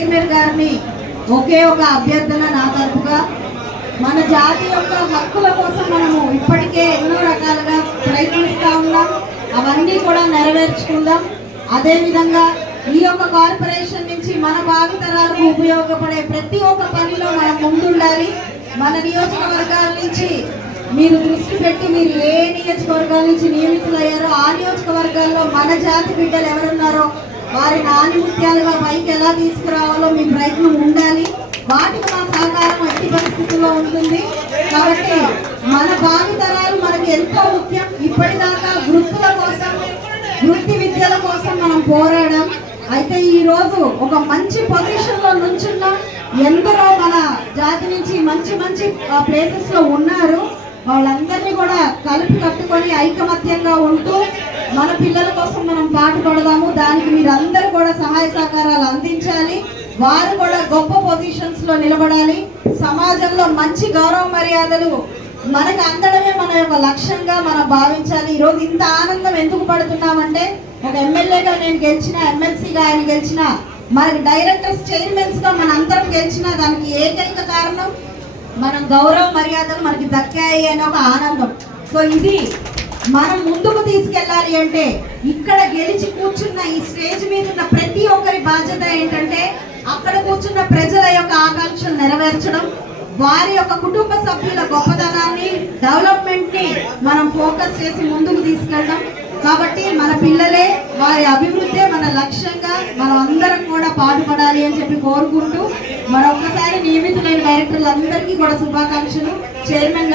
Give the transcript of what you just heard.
Chairman గారిని ఒకే ఒక అభ్యర్థన నా తరపుగా, మన జాతి యొక్క హక్కుల కోసం మనము ఇప్పటికే ఎన్నో రకాలుగా ప్రయత్నిస్తూ ఉన్నాం, అవన్నీ కూడా నెరవేర్చుకుందాం. అదేవిధంగా ఈ యొక్క కార్పొరేషన్ నుంచి మన భావితరాలకు ఉపయోగపడే ప్రతి ఒక్క పనిలో మనం ముందుండాలి. మన నియోజకవర్గాల నుంచి మీరు దృష్టి పెట్టి మీరు ఏ నియోజకవర్గాల నుంచి నియమితులయ్యారో ఆ నియోజకవర్గాల్లో మన జాతి బిడ్డలు ఎవరున్నారో వారిని ఆనిముత్యాలుగా పైకి ఎలా తీసుకురావాలో మీ ప్రయత్నం ఉండాలి. వాటికి మా సహకారం ఎట్టి పరిస్థితుల్లో ఉంటుంది. కాబట్టి మన భావితరాలు మనకి ఎంతో ముఖ్యం. ఇప్పటిదాకా వృత్తుల కోసం, వృత్తి విద్యల కోసం మనం పోరాడాం. అయితే ఈ రోజు ఒక మంచి పొజిషన్ లో నుంచున్నాం. ఎందరో మన జాతి నుంచి మంచి మంచి ప్లేసెస్ లో ఉన్నారు. వాళ్ళందరినీ కూడా కలిపి కట్టుకొని ఐకమత్యంగా ఉంటూ మన పిల్లల కోసం మనం పాటుపడదాము. దానికి మీరందరూ కూడా సహాయ సహకారాలు అందించాలి. వారు కూడా గొప్ప పొజిషన్స్ లో నిలబడాలి. సమాజంలో మంచి గౌరవ మర్యాదలు మనకు అందడమే మన యొక్క లక్ష్యంగా మనం భావించాలి. ఈరోజు ఇంత ఆనందం ఎందుకు పడుతున్నామంటే, ఒక ఎమ్మెల్యేగా నేను గెలిచిన, ఎమ్మెల్సీగా ఆయన గెలిచిన, మనకి డైరెక్టర్స్ చైర్మన్స్ గా మన అందరం గెలిచిన దానికి ఏకైక కారణం మనం గౌరవ మర్యాదలు మనకి దక్కాయి అనే ఒక ఆనందం. సో ఇది మనం ముందుకు తీసుకెళ్ళాలి అంటే ఇక్కడ గెలిచి కూర్చున్న ఈ స్టేజ్ మీద ఉన్న ప్రతి ఒక్కరి బాధ్యత ఏంటంటే అక్కడ కూర్చున్న ప్రజల యొక్క ఆకాంక్షలు నెరవేర్చడం, వారి యొక్క కుటుంబ సభ్యుల గొప్పతనాన్ని, డెవలప్మెంట్ ని మనం ఫోకస్ చేసి ముందుకు తీసుకెళ్ళడం. కాబట్టి మన పిల్లలే, వారి అభివృద్ధి మన లక్ష్యంగా మనం అందరం కూడా పాటుపడాలి అని చెప్పి కోరుకుంటూ మరొకసారి నియమితులైన డైరెక్టర్లందరికీ కూడా శుభాకాంక్షలు. చైర్మన్